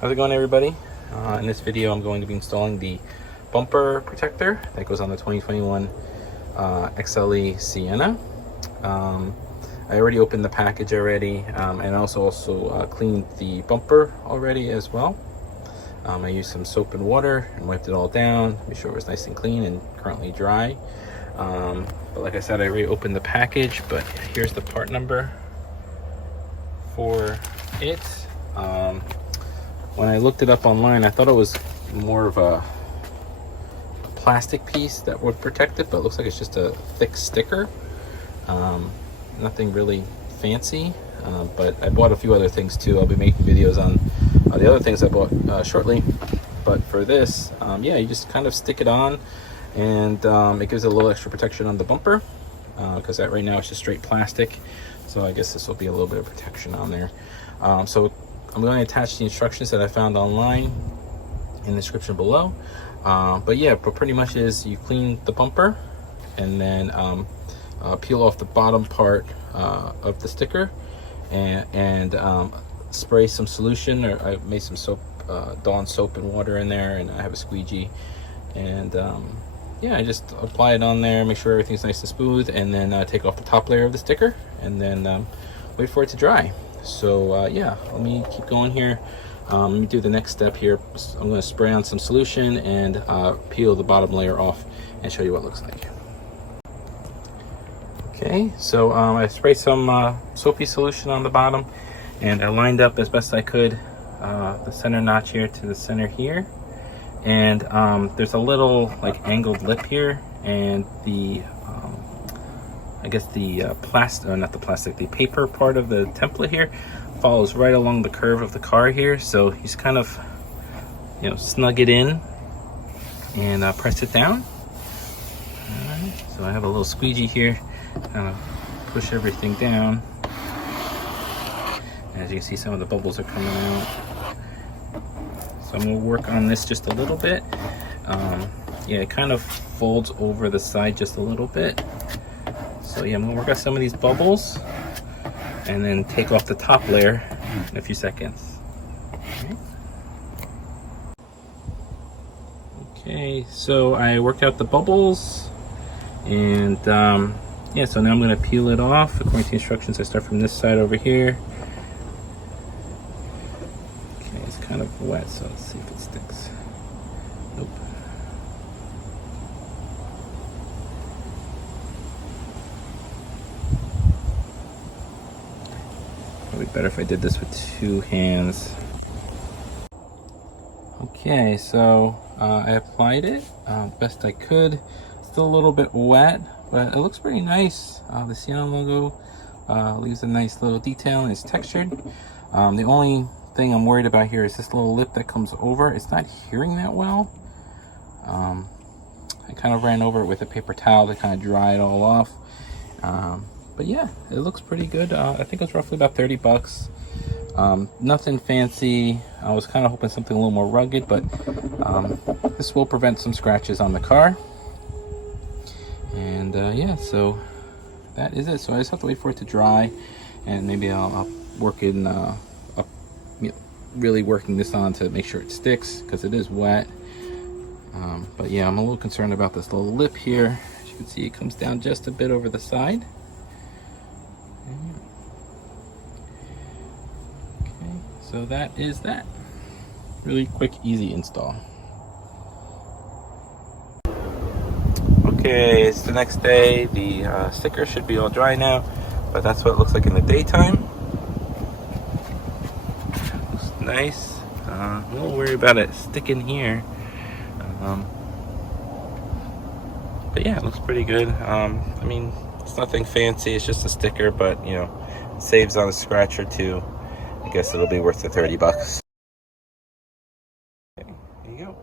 How's it going, everybody? In this video I'm going to be installing the bumper protector that goes on the 2021 XLE Sienna. I already opened the package already, and also cleaned the bumper already as well. I used some soap and water and wiped it all down, made sure it was nice and clean and currently dry. But like I said, I already opened the package, but here's the part number for it. When I looked it up online, I thought it was more of a plastic piece that would protect it, but it looks like it's just a thick sticker. Nothing really fancy, but I bought a few other things too. I'll be making videos on the other things I bought shortly. But for this, yeah, you just kind of stick it on, and it gives it a little extra protection on the bumper, because that right now it's just straight plastic. So I guess this will be a little bit of protection on there. So I'm going to attach the instructions that I found online in the description below. But yeah, but pretty much is you clean the bumper and then peel off the bottom part of the sticker, and spray some solution, or I made some soap, Dawn soap and water in there, and I have a squeegee, and yeah, I just apply it on there, make sure everything's nice and smooth, and then take off the top layer of the sticker, and then wait for it to dry. So yeah, let me keep going here. Let me do the next step here. I'm going to spray on some solution and peel the bottom layer off and show you what it looks like. Okay, so I sprayed some soapy solution on the bottom, and I lined up as best I could the center notch here to the center here, and there's a little like angled lip here, and the I guess the the paper part of the template here follows right along the curve of the car here. So you just kind of, you know, snug it in and press it down. All right, so I have a little squeegee here, kind of push everything down. As you can see, some of the bubbles are coming out. So I'm gonna work on this just a little bit. Yeah, it kind of folds over the side just a little bit. So yeah, I'm gonna work on some of these bubbles and then take off the top layer in a few seconds. Okay, so I worked out the bubbles, and yeah, so now I'm gonna peel it off. According to the instructions, I start from this side over here. Okay, it's kind of wet, so let's see if it sticks. Nope. Probably better if I did this with two hands. Okay, so I applied it best I could. Still a little bit wet, but it looks pretty nice. The Sienna logo leaves a nice little detail, and it's textured. The only thing I'm worried about here is this little lip that comes over. It's not adhering that well. I kind of ran over it with a paper towel to kind of dry it all off. But yeah, it looks pretty good. I think it was roughly about 30 bucks. Nothing fancy. I was kind of hoping something a little more rugged, but this will prevent some scratches on the car. And yeah, so that is it. So I just have to wait for it to dry, and maybe I'll work in really working this on to make sure it sticks, because it is wet. But yeah, I'm a little concerned about this little lip here. As you can see, it comes down just a bit over the side. Okay, so that is that. Really quick, easy install. Okay, it's the next day. The sticker should be all dry now, but that's what it looks like in the daytime. Looks nice. I'm a little worried about it sticking here. But yeah, it looks pretty good. I mean, it's nothing fancy, it's just a sticker, but you know, it saves on a scratch or two. I guess it'll be worth the 30 bucks. Okay, there you go.